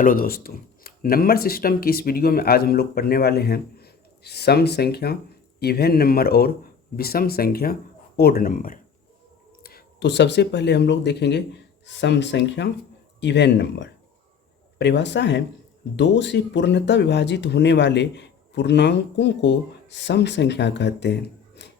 Hello दोस्तों, number system की इस वीडियो में आज हम लोग पढ़ने वाले हैं सम संख्या, इवन नंबर और विषम संख्या, ओड नंबर। तो सबसे पहले हम लोग देखेंगे सम संख्या, इवन नंबर। परिभाषा है, दो से पूर्णतः विभाजित होने वाले पूर्णांकों को सम संख्या कहते हैं।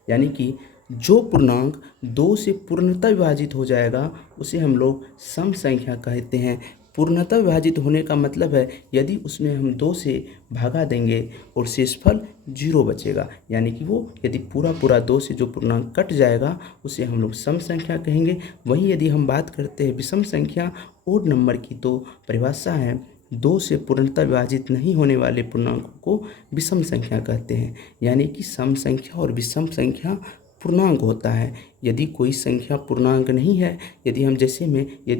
यानी कि जो पूर्णांक दो से पूर्णतः विभाजित हो जाएगा उसे हम लोग सम संख्या कहते हैं। पूर्णतः विभाजित होने का मतलब है यदि उसमें हम दो से भागा देंगे और शेषफल 0 बचेगा, यानी कि वो यदि पूरा दो से जो पूर्णांक कट जाएगा उसे हम लोग सम संख्या कहेंगे। वहीं यदि हम बात करते हैं विषम संख्या, ओड नंबर की, तो परिभाषा है, दो से पूर्णतः विभाजित नहीं होने वाले पूर्णांकों को विषम संख्या कहते हैं। यानी कि सम संख्या और विषम संख्या पूर्णांक होता है। यदि कोई संख्या पूर्णांक नहीं है, यदि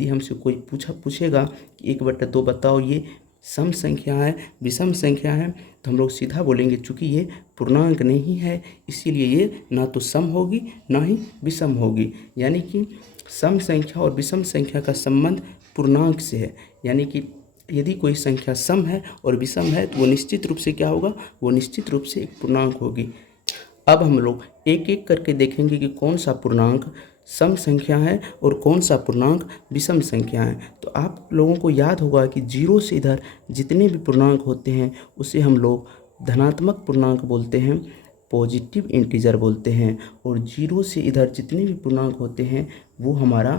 हमसे कोई पूछेगा कि 1/2 बताओ ये सम संख्या है विषम संख्या है, तो हम लोग सीधा बोलेंगे चूँकि ये पूर्णांक नहीं है इसीलिए ये ना तो सम होगी ना ही विषम होगी। यानी कि सम संख्या और विषम संख्या का संबंध पूर्णांक से है। यानी कि यदि कोई संख्या सम है और विषम है तो वो निश्चित रूप से क्या होगा, वो निश्चित रूप से एक पूर्णांक होगी। अब हम लोग एक एक करके देखेंगे कि कौन सा पूर्णांक सम संख्या है और कौन सा पूर्णांक विषम संख्या है। तो आप लोगों को याद होगा कि 0 से इधर जितने भी पूर्णांक होते हैं उसे हम लोग धनात्मक पूर्णांक बोलते हैं, पॉजिटिव इंटीजर बोलते हैं। और 0 से इधर जितने भी पूर्णांक होते हैं वो हमारा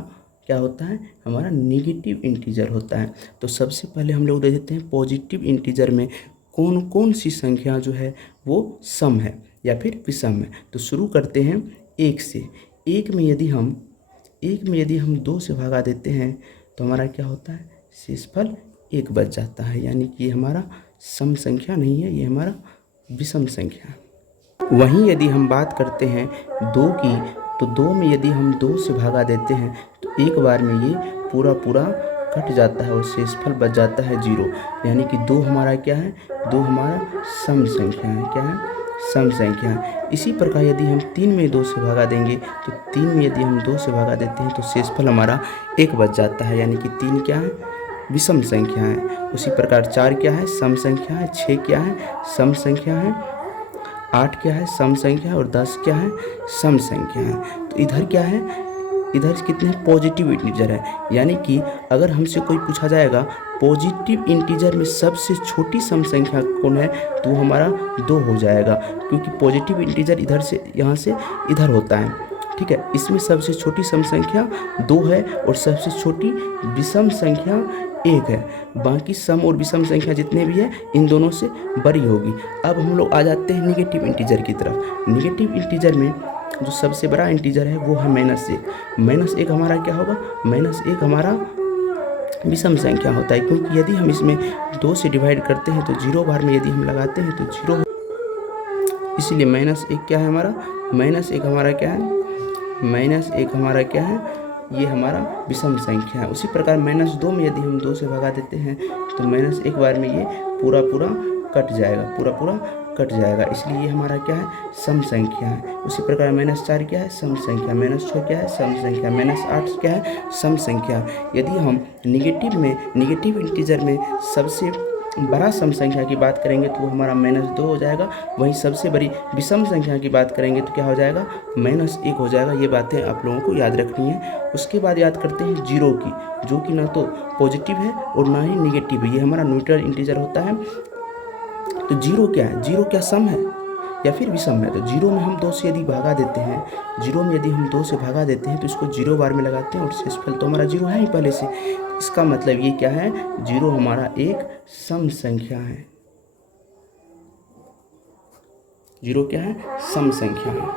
क्या होता है, हमारा नेगेटिव इंटीजर होता है। तो सबसे पहले हम लोग देख देते हैं पॉजिटिव इंटीजर में कौन कौन सी संख्या जो है वो सम है या फिर विषम है। तो शुरू करते हैं 1 से। एक में यदि हम 2 से भगा देते हैं तो हमारा क्या होता है, शेषफल 1 बच जाता है। यानी कि ये हमारा सम संख्या नहीं है, ये हमारा विषम संख्या है। वहीं यदि हम बात करते हैं 2 की, तो 2 में यदि हम 2 से भगा देते हैं तो एक बार में ये पूरा कट जाता है और शेषफल बच जाता है 0। यानी कि 2 हमारा क्या है, 2 हमारा सम संख्या है। क्या है, सम संख्या है। इसी प्रकार यदि हम 3 में 2 से भगा देंगे तो 3 में यदि हम 2 से भगा देते हैं तो शेषफल हमारा 1 बच जाता है। यानी कि 3 क्या है, विषम संख्या है। उसी प्रकार 4 क्या है, सम संख्या है। 6 क्या है, सम संख्या है। 8 क्या है, सम संख्या है। और 10 क्या है, सम संख्या है। तो इधर क्या है, इधर कितने पॉजिटिव इंटीजर है। यानी कि अगर हमसे कोई पूछा जाएगा पॉजिटिव इंटीजर में सबसे छोटी सम संख्या कौन है, तो वो हमारा 2 हो जाएगा, क्योंकि पॉजिटिव इंटीजर इधर से यहाँ से इधर होता है। ठीक है, इसमें सबसे छोटी सम संख्या 2 है और सबसे छोटी विषम संख्या 1 है। बाकी सम और विषम संख्या जितने भी है इन दोनों से बड़ी होगी। अब हम लोग आ जाते हैं निगेटिव इंटीजर की तरफ। निगेटिव इंटीजर में जो सबसे बड़ा इंटीजर है वो है -1। -1 हमारा क्या होगा, -1 हमारा विषम संख्या होता है, क्योंकि यदि हम इसमें 2 से डिवाइड करते हैं तो 0 बार में यदि हम लगाते हैं तो 0, इसलिए -1 क्या है हमारा, -1 हमारा क्या है, -1 हमारा क्या है, ये हमारा विषम संख्या है। उसी प्रकार -2 में यदि हम 2 से भगा देते हैं तो -1 बार में ये पूरा कट जाएगा, इसलिए ये हमारा क्या है, सम संख्या है। उसी प्रकार -4 क्या है, सम संख्या। -6 क्या है, सम संख्या। -8 क्या है, सम संख्या। यदि हम निगेटिव इंटीजर में सबसे बड़ा सम संख्या की बात करेंगे तो वो हमारा -2 हो जाएगा। वहीं सबसे बड़ी विषम संख्या की बात करेंगे तो क्या हो जाएगा, -1 हो जाएगा। ये बातें आप लोगों को याद रखनी है। उसके बाद याद करते हैं 0 की, जो कि ना तो पॉजिटिव है और ना ही निगेटिव है, ये हमारा न्यूट्रल इंटीजर होता है। तो 0 क्या है, 0 क्या सम है या फिर विषम है। तो 0 में हम 2 से यदि भागा देते हैं, 0 में यदि हम 2 से भागा देते हैं तो इसको 0 बार में लगाते हैं और शेषफल तो हमारा 0 है ही पहले से। इसका मतलब ये क्या है, 0 हमारा एक सम संख्या है। 0 क्या है, सम संख्या है।